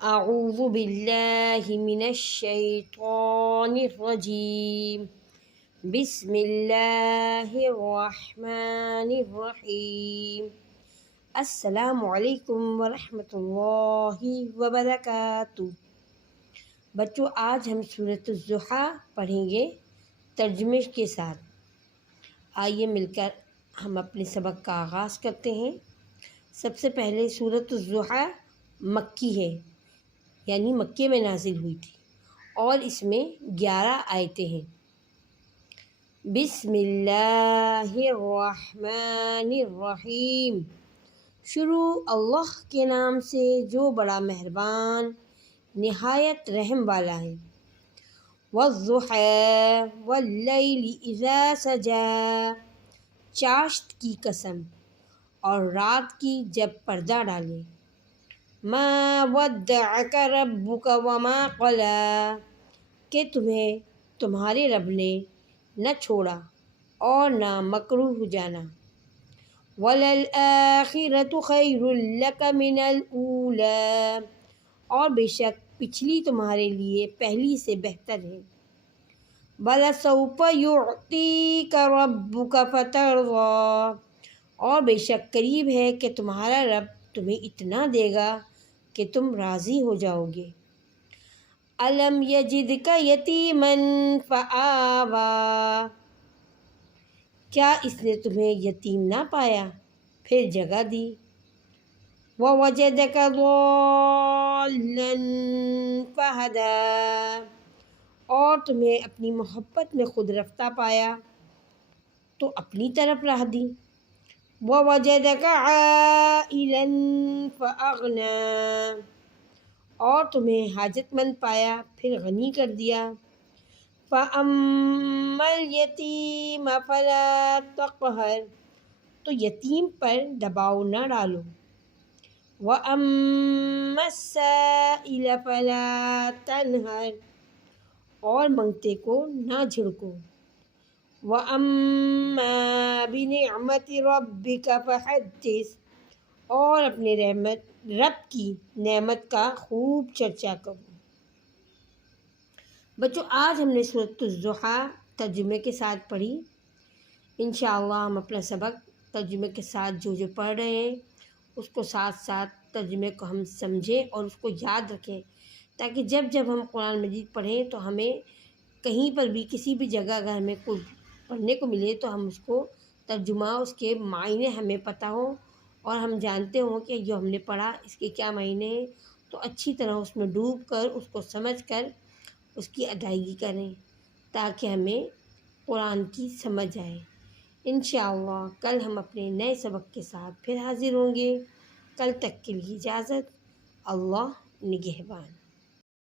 اعوذ باللہ من الشیطان الرجیم بسم اللہ الرحمن الرحیم السلام علیکم ورحمۃ اللہ وبرکاتہ۔ بچوں، آج ہم سورۃ الضحیٰ پڑھیں گے ترجمے کے ساتھ۔ آئیے مل کر ہم اپنے سبق کا آغاز کرتے ہیں۔ سب سے پہلے سورۃ الضحیٰ مکی ہے، یعنی مکے میں نازل ہوئی تھی، اور اس میں 11 آیتیں ہیں۔ بسم اللہ الرحمن الرحیم، شروع اللہ کے نام سے جو بڑا مہربان نہایت رحم والا ہے۔ والضحیٰ واللیل اذا سجا، چاشت کی قسم اور رات کی جب پردہ ڈالے۔ ما ودعک ربک وما قلی، کہ تمہیں تمہارے رب نے نہ چھوڑا اور نہ مکروہ جانا۔ وللآخرۃ خیر لک من الاولی، اور بے شک پچھلی تمہارے لیے پہلی سے بہتر ہے۔ ولسوف یعطیک ربک فترضی، اور بے شک قریب ہے کہ تمہارا رب تمہیں اتنا دے گا کہ تم راضی ہو جاؤ گے۔ الم یجدک یتیما فآوی، کیا اس نے تمہیں یتیم نہ پایا پھر جگہ دی۔ ووجدک ضالا فہدی، اور تمہیں اپنی محبت میں خود رفتہ پایا تو اپنی طرف راہ دی۔ ووجدک عائلا فأغنی، اور تمہیں حاجت مند پایا پھر غنی کر دیا۔ فأما الیتیم فلا تقہر، تو یتیم پر دباؤ نہ ڈالو۔ وأما السائل فلا تنہر، اور منگتے کو نہ جھڑکو۔ وأما بنعمت ربک فحدث، اور اپنے رب کی نعمت کا خوب چرچا کرو۔ بچوں، آج ہم نے سورۃ الضحیٰ ترجمے کے ساتھ پڑھی۔ انشاءاللہ ہم اپنا سبق ترجمے کے ساتھ جو پڑھ رہے ہیں اس کو ساتھ ساتھ ترجمے کو ہم سمجھیں اور اس کو یاد رکھیں، تاکہ جب جب ہم قرآن مجید پڑھیں تو ہمیں کہیں پر بھی کسی بھی جگہ اگر ہمیں کوئی پڑھنے کو ملے تو ہم اس کو ترجمہ، اس کے معنی ہمیں پتہ ہوں اور ہم جانتے ہوں کہ جو ہم نے پڑھا اس کے کیا معنی ہیں، تو اچھی طرح اس میں ڈوب کر اس کو سمجھ کر اس کی ادائیگی کریں تاکہ ہمیں قرآن کی سمجھ آئے۔ انشاءاللہ کل ہم اپنے نئے سبق کے ساتھ پھر حاضر ہوں گے۔ کل تک کے لیے اجازت، اللہ نگہبان۔